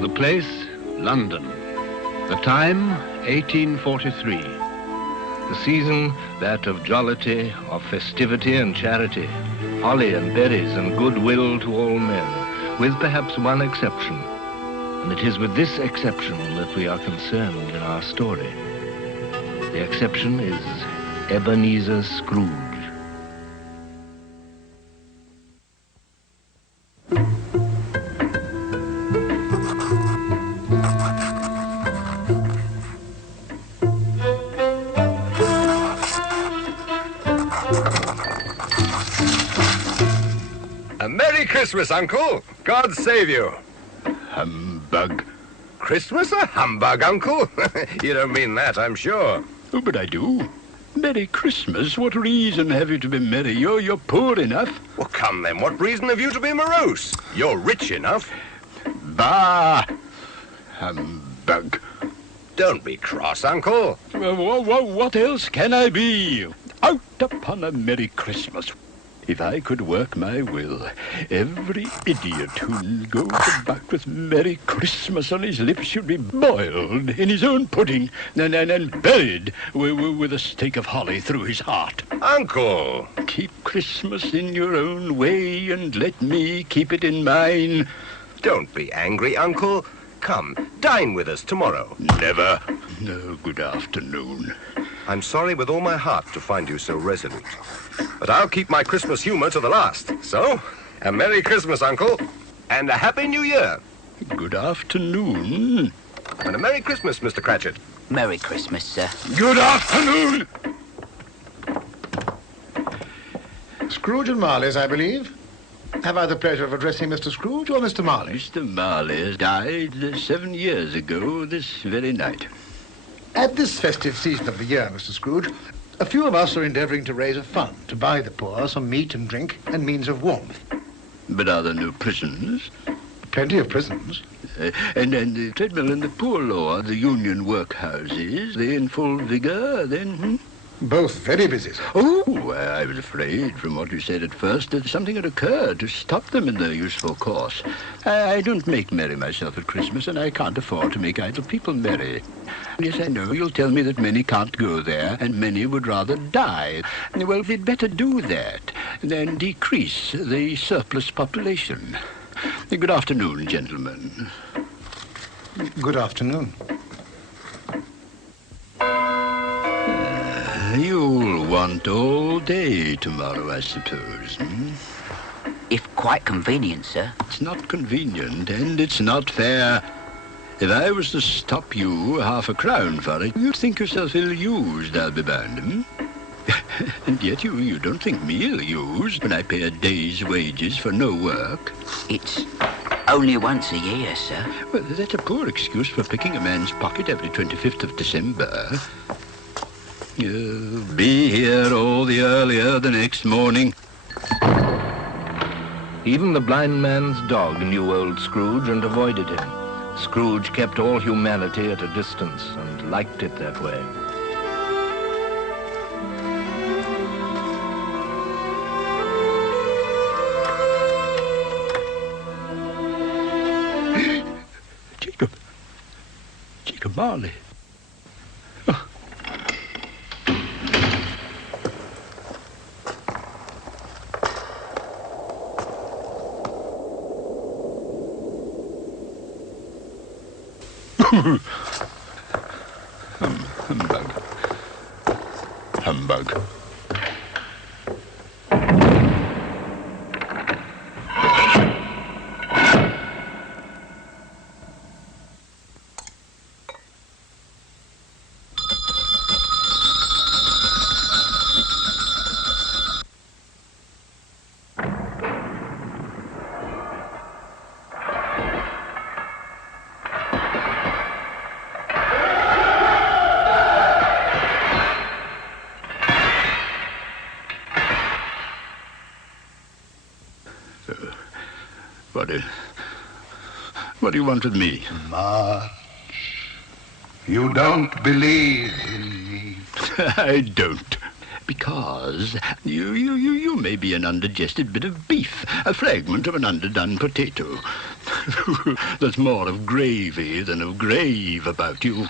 The place, London. The time, 1843. The season, that of jollity, of festivity and charity. Holly and berries and goodwill to all men, with perhaps one exception. And it is with this exception that we are concerned in our story. The exception is Ebenezer Scrooge. A Merry Christmas, Uncle. God save you. Humbug. Christmas a humbug, Uncle? You don't mean that, I'm sure. Oh, but I do. Merry Christmas? What reason have you to be merry? You're poor enough. Well, come then, what reason have you to be morose? You're rich enough. Bah! Humbug. Don't be cross, Uncle. What else can I be? Out upon a Merry Christmas. If I could work my will, every idiot who goes back with Merry Christmas on his lips should be boiled in his own pudding and buried with a stake of holly through his heart. Uncle! Keep Christmas in your own way and let me keep it in mine. Don't be angry, Uncle. Come, dine with us tomorrow. Never. No, good afternoon. I'm sorry with all my heart to find you so resolute. But I'll keep my Christmas humor to the last. So, a Merry Christmas, Uncle. And a Happy New Year. Good afternoon. And a Merry Christmas, Mr. Cratchit. Merry Christmas, sir. Good afternoon. Scrooge and Marley's, I believe. Have I the pleasure of addressing Mr. Scrooge or Mr. Marley? Mr. Marley died 7 years ago this very night. At this festive season of the year, Mr. Scrooge, a few of us are endeavouring to raise a fund to buy the poor some meat and drink and means of warmth. But are there no prisons? Plenty of prisons. And the treadmill and the poor law, the union workhouses, they in full vigour then? Both very busy, sir. Oh, I was afraid from what you said at first that something had occurred to stop them in their useful course. I don't make merry myself at Christmas, and I can't afford to make idle people merry. Yes, I know you'll tell me that many can't go there, and many would rather die. Well, we'd better do that than decrease the surplus population. Good afternoon, gentlemen. Good afternoon. You'll want all day tomorrow, I suppose, If quite convenient, sir. It's not convenient, and it's not fair. If I was to stop you £0.50 for it, you'd think yourself ill-used, I'll be bound, And yet you don't think me ill-used when I pay a day's wages for no work. It's only once a year, sir. Well, that's a poor excuse for picking a man's pocket every 25th of December. You'll be here all the earlier the next morning. Even the blind man's dog knew old Scrooge and avoided him. Scrooge kept all humanity at a distance and liked it that way. Jacob Marley. Humbug. What do you want with me? March, you don't believe in me. I don't. Because you may be an undigested bit of beef, a fragment of an underdone potato. There's more of gravy than of grave about you.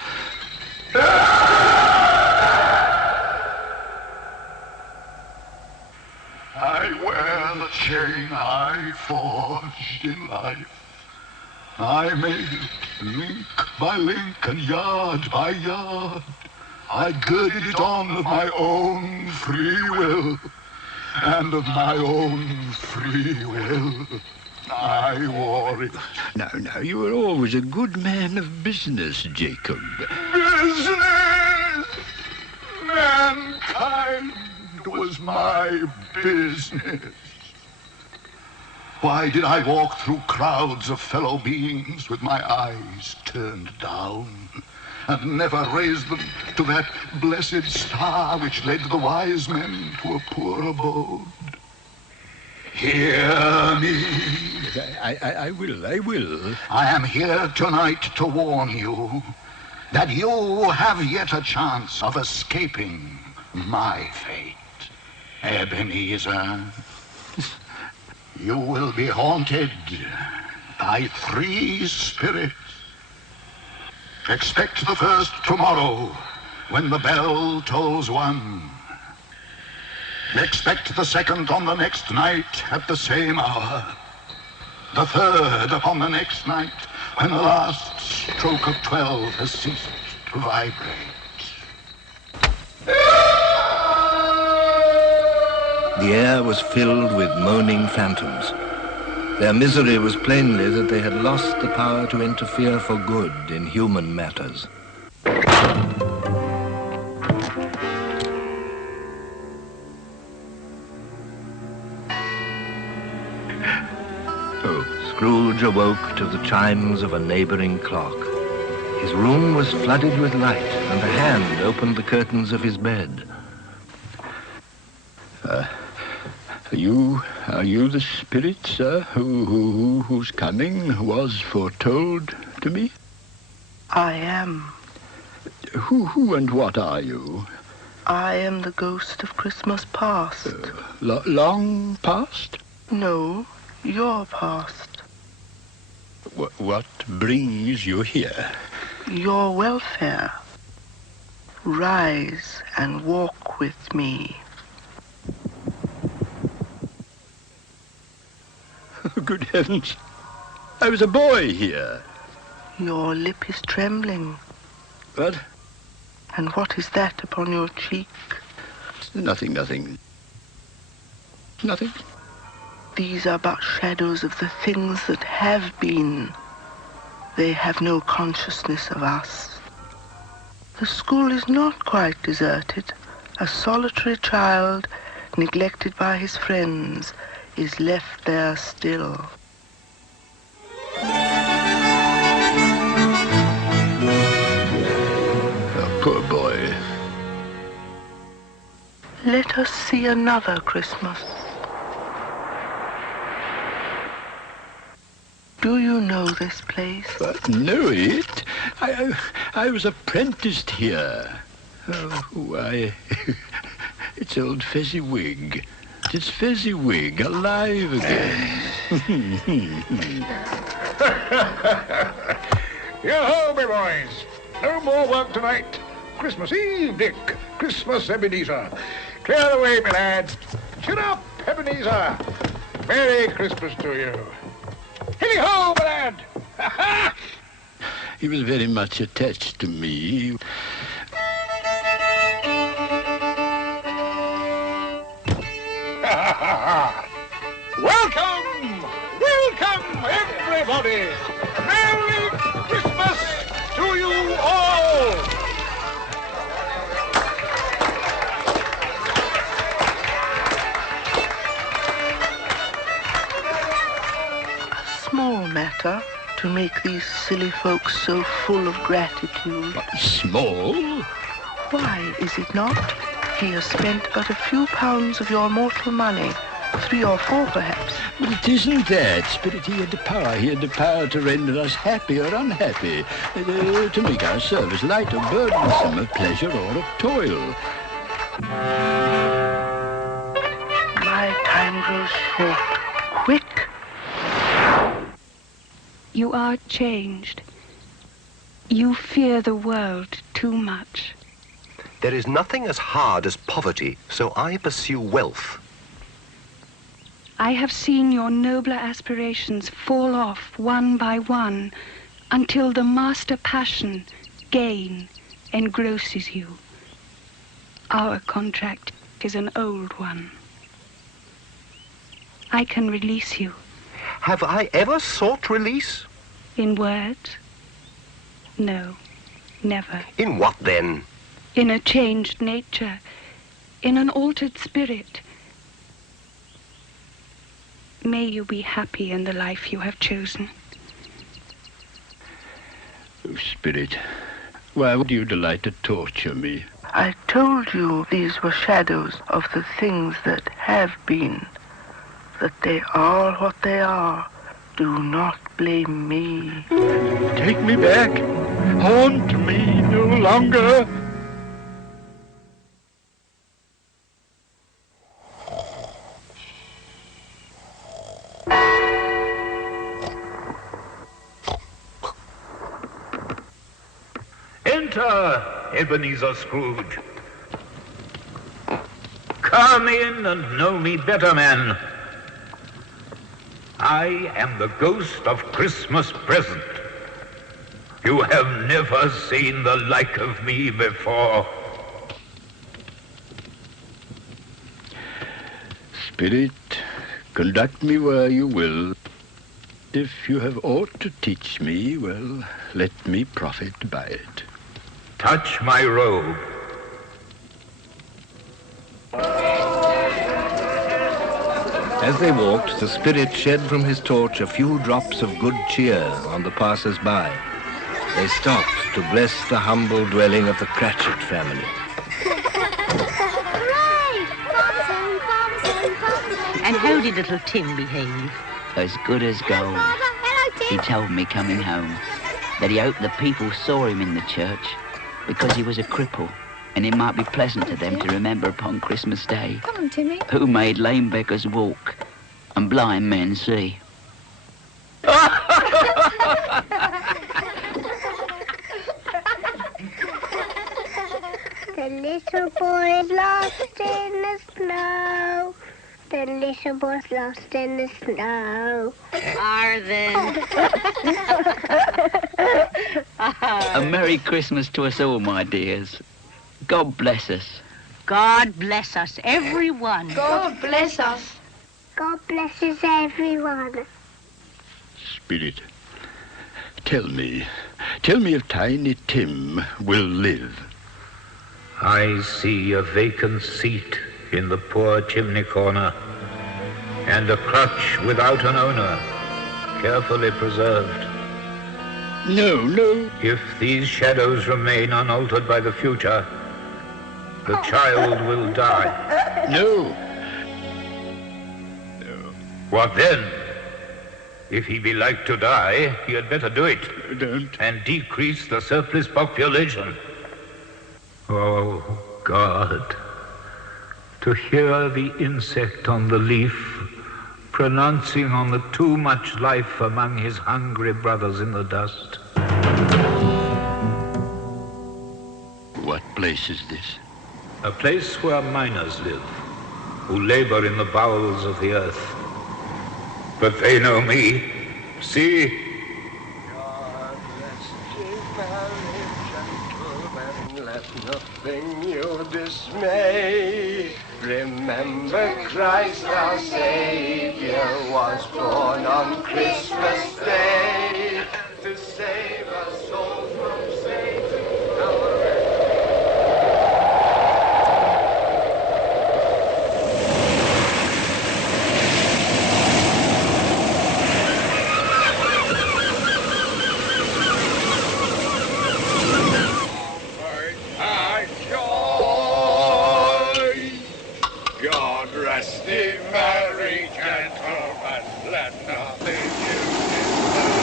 I wear the chain I forged in life. I made it link by link and yard by yard. I girded it on of my own free will, and of my own free will I wore it. Now, you were always a good man of business, Jacob. Business! Mankind was my business. Why did I walk through crowds of fellow beings with my eyes turned down, and never raise them to that blessed star which led the wise men to a poor abode? Hear me. I will. I am here tonight to warn you that you have yet a chance of escaping my fate. Ebenezer, you will be haunted by 3 spirits. Expect the first tomorrow when the bell tolls 1. Expect the second on the next night at the same hour. The third upon the next night when the last stroke of 12 has ceased to vibrate. The air was filled with moaning phantoms. Their misery was plainly that they had lost the power to interfere for good in human matters. Scrooge awoke to the chimes of a neighboring clock. His room was flooded with light, and a hand opened the curtains of his bed. Are you the spirit, sir, whose coming was foretold to me? I am. Who and what are you? I am the ghost of Christmas past. Long past? No, your past. What brings you here? Your welfare. Rise and walk with me. Good heavens. I was a boy here. Your lip is trembling. What? And what is that upon your cheek? Nothing. Nothing. These are but shadows of the things that have been. They have no consciousness of us. The school is not quite deserted. A solitary child, neglected by his friends, is left there still. Oh, poor boy. Let us see another Christmas. Do you know this place? Know it? I was apprenticed here. Oh, why? It's old Fezziwig. It's Fezziwig, alive again. Yo-ho, my boys. No more work tonight. Christmas Eve, Dick. Christmas, Ebenezer. Clear the way, my lads. Chin up, Ebenezer. Merry Christmas to you. Hilly-ho, my lad. He was very much attached to me. Welcome, everybody. Merry Christmas to you all. A small matter to make these silly folks so full of gratitude. Small? Why is it not? He has spent but a few pounds of your mortal money, 3 or 4 perhaps. But it isn't that, Spirit. He had the power. He had the power to render us happy or unhappy, to make our service light or burdensome, of pleasure or of toil. My time grows short. Quick. You are changed. You fear the world too much. There is nothing as hard as poverty, so I pursue wealth. I have seen your nobler aspirations fall off one by one until the master passion, gain, engrosses you. Our contract is an old one. I can release you. Have I ever sought release? In words? No, never. In what then? In a changed nature, in an altered spirit. May you be happy in the life you have chosen. Oh, Spirit, why would you delight to torture me? I told you these were shadows of the things that have been, that they are what they are. Do not blame me. Take me back. Haunt me no longer. Enter, Ebenezer Scrooge. Come in and know me better, man. I am the ghost of Christmas present. You have never seen the like of me before. Spirit, conduct me where you will. If you have aught to teach me, well, let me profit by it. Touch my robe. As they walked, the spirit shed from his torch a few drops of good cheer on the passers-by. They stopped to bless the humble dwelling of the Cratchit family. And how did little Tim behave? As good as gold. He told me coming home that he hoped the people saw him in the church because he was a cripple, and it might be pleasant to them to remember upon Christmas Day Come on, Timmy. who made lame beggars walk and blind men see. The little boy is lost in the snow. The little boy's lost in the snow. Are they? A Merry Christmas to us all, my dears. God bless us. God bless us, everyone. God bless us. God blesses everyone. Spirit, tell me if Tiny Tim will live. I see a vacant seat in the poor chimney corner, and a crutch without an owner, carefully preserved. No. If these shadows remain unaltered by the future, the child will die. No. What then? If he be like to die, he had better do it. Don't. And decrease the surplus population. Oh, God. To hear the insect on the leaf pronouncing on the too much life among his hungry brothers in the dust. What place is this? A place where miners live, who labor in the bowels of the earth. But they know me. See? God rest ye merry gentlemen, let nothing you dismay. Remember Christ our Savior was born on Christmas Day to save us souls from Satan. God rest ye merry gentlemen, let nothing you dismay.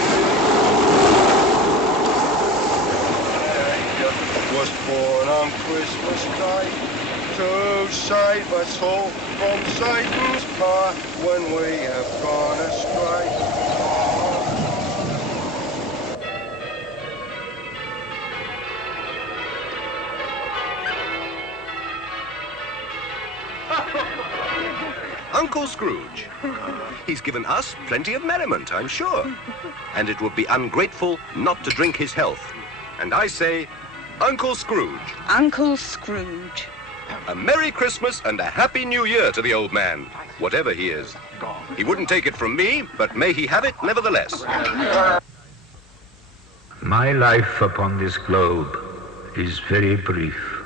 Was born on Christmas night to save us all from Satan's power when we have gone astray. Uncle Scrooge. He's given us plenty of merriment, I'm sure. And it would be ungrateful not to drink his health. And I say, Uncle Scrooge. Uncle Scrooge. A Merry Christmas and a Happy New Year to the old man, whatever he is. He wouldn't take it from me, but may he have it nevertheless. My life upon this globe is very brief.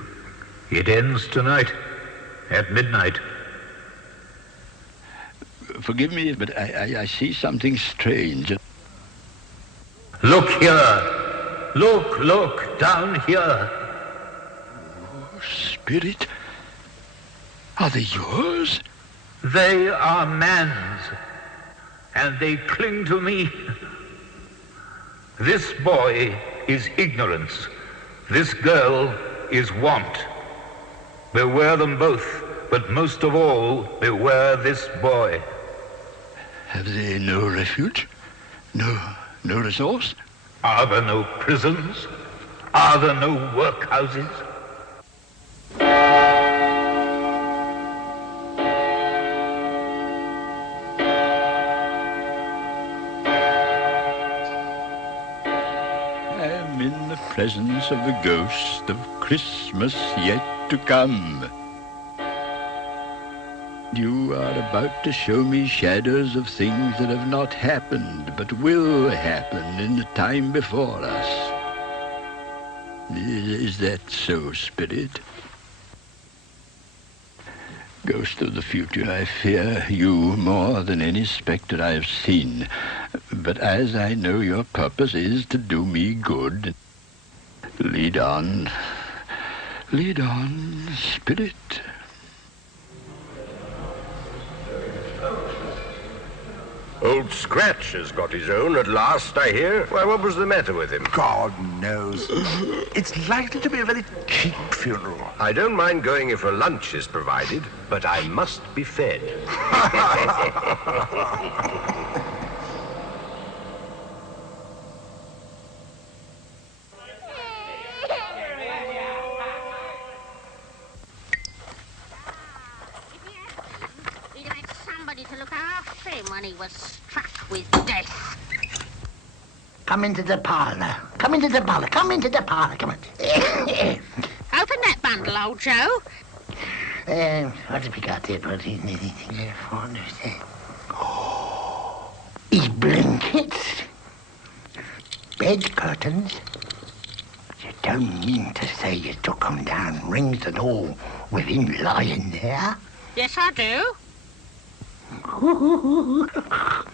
It ends tonight at midnight. Forgive me, but I see something strange. Look here. Look down here. Oh, Spirit, are they yours? They are man's, and they cling to me. This boy is ignorance. This girl is want. Beware them both, but most of all, beware this boy. Have they no refuge? No resource? Are there no prisons? Are there no workhouses? In the presence of the ghost of Christmas yet to come. You are about to show me shadows of things that have not happened, but will happen in the time before us. Is that so, Spirit? Ghost of the future, I fear you more than any spectre I have seen. But as I know your purpose is to do me good, lead on, Spirit. Old Scratch has got his own at last, I hear. Why, what was the matter with him? God knows. It's likely to be a very cheap funeral. I don't mind going if a lunch is provided, but I must be fed. To look after him when he was struck with death. Come into the parlour. Come into the parlour. Come into the parlour. Come on. Open that bundle, old Joe. What have we got here? Put in anything there for his blankets. Bed curtains. You don't mean to say you took them down, rings and all, with him lying there? Yes, I do.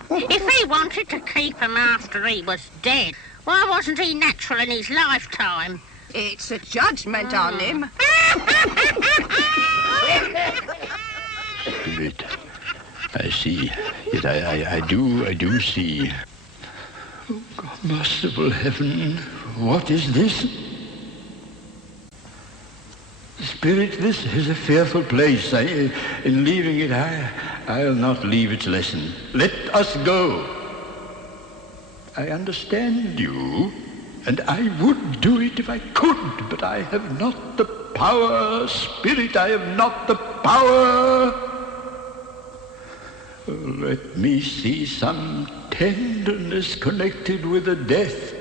If he wanted to keep him after he was dead, why wasn't he natural in his lifetime? It's a judgment on him. Spirit, I see. Yet I do see. Oh, God, merciful heaven, what is this? Spirit, this is a fearful place. In leaving it, I'll not leave its lesson. Let us go. I understand you, and I would do it if I could, but I have not the power. Spirit, I have not the power. Let me see some tenderness connected with the death.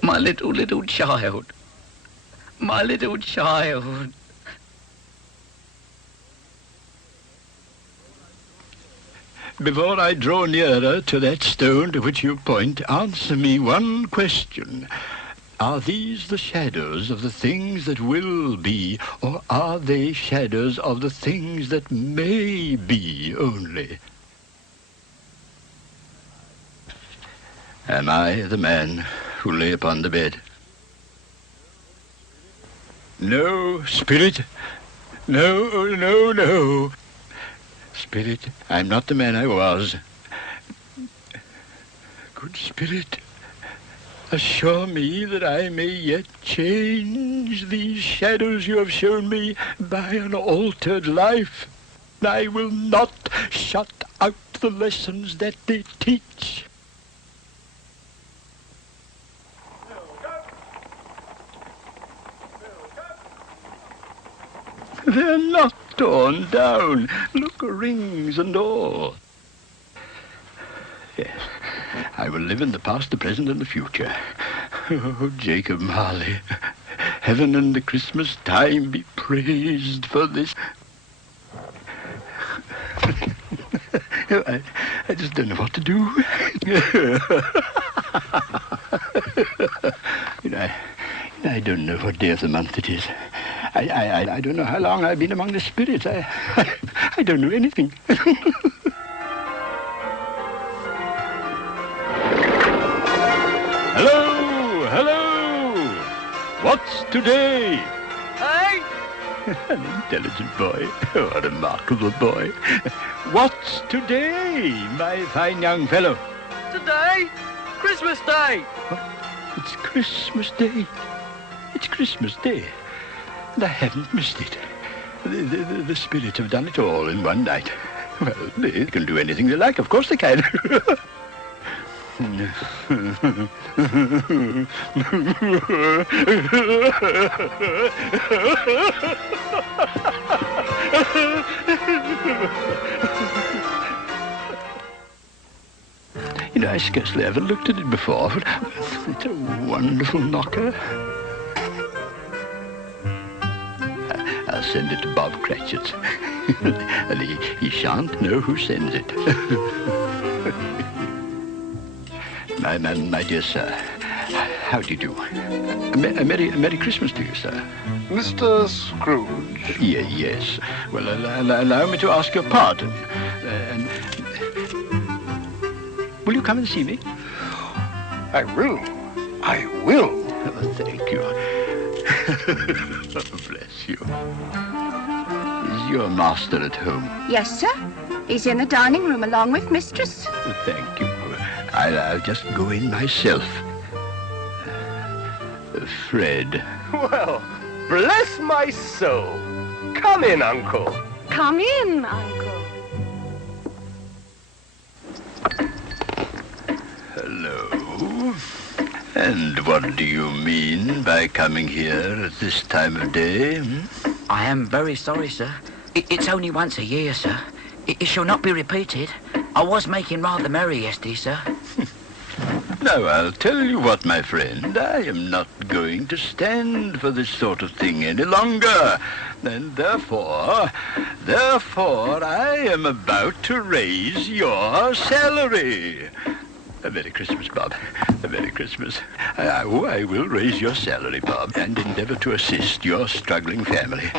My little child. My little child. Before I draw nearer to that stone to which you point, answer me one question. Are these the shadows of the things that will be, or are they shadows of the things that may be only? Am I the man who lay upon the bed? No, Spirit. No. Spirit, I'm not the man I was. Good Spirit, assure me that I may yet change these shadows you have shown me by an altered life. I will not shut out the lessons that they teach. They're not torn down. Look, rings and all. Yes, I will live in the past, the present, and the future. Oh, Jacob Marley, heaven and the Christmas time be praised for this. I just don't know what to do. I don't know what day of the month it is. I don't know how long I've been among the spirits. I don't know anything. Hello, hello. What's today? Hey? An intelligent boy. Oh, a remarkable boy. What's today, my fine young fellow? Today? Christmas Day. What? It's Christmas Day. It's Christmas Day. And I haven't missed it. The spirits have done it all in one night. Well, they can do anything they like. Of course they can. I scarcely ever looked at it before, but it's a wonderful knocker. I'll send it to Bob Cratchit, and he shan't know who sends it. My dear sir, how do you do? A Merry Christmas to you, sir. Mr. Scrooge? Yes. Well, allow me to ask your pardon. And will you come and see me? I will. I will. Oh, thank you. Oh, bless you. Is your master at home? Yes, sir. He's in the dining room along with mistress. Thank you. I'll just go in myself. Fred. Well, bless my soul. Come in, Uncle. Come in, Uncle. Hello. And what do you mean by coming here at this time of day? I am very sorry, sir. It's only once a year, sir. It shall not be repeated. I was making rather merry yesterday, sir. Now, I'll tell you what, my friend. I am not going to stand for this sort of thing any longer. And therefore, I am about to raise your salary. A Merry Christmas, Bob. A Merry Christmas. I will raise your salary, Bob, and endeavor to assist your struggling family.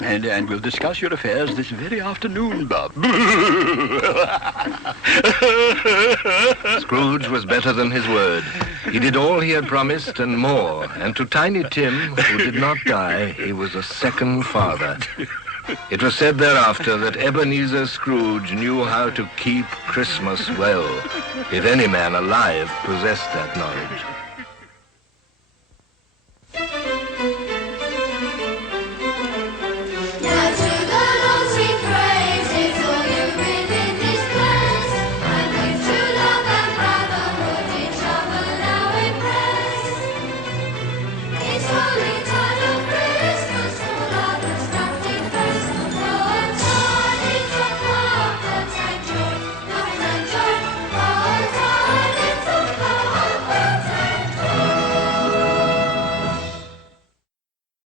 And we'll discuss your affairs this very afternoon, Bob. Scrooge was better than his word. He did all he had promised and more. And to Tiny Tim, who did not die, he was a second father. It was said thereafter that Ebenezer Scrooge knew how to keep Christmas well, if any man alive possessed that knowledge.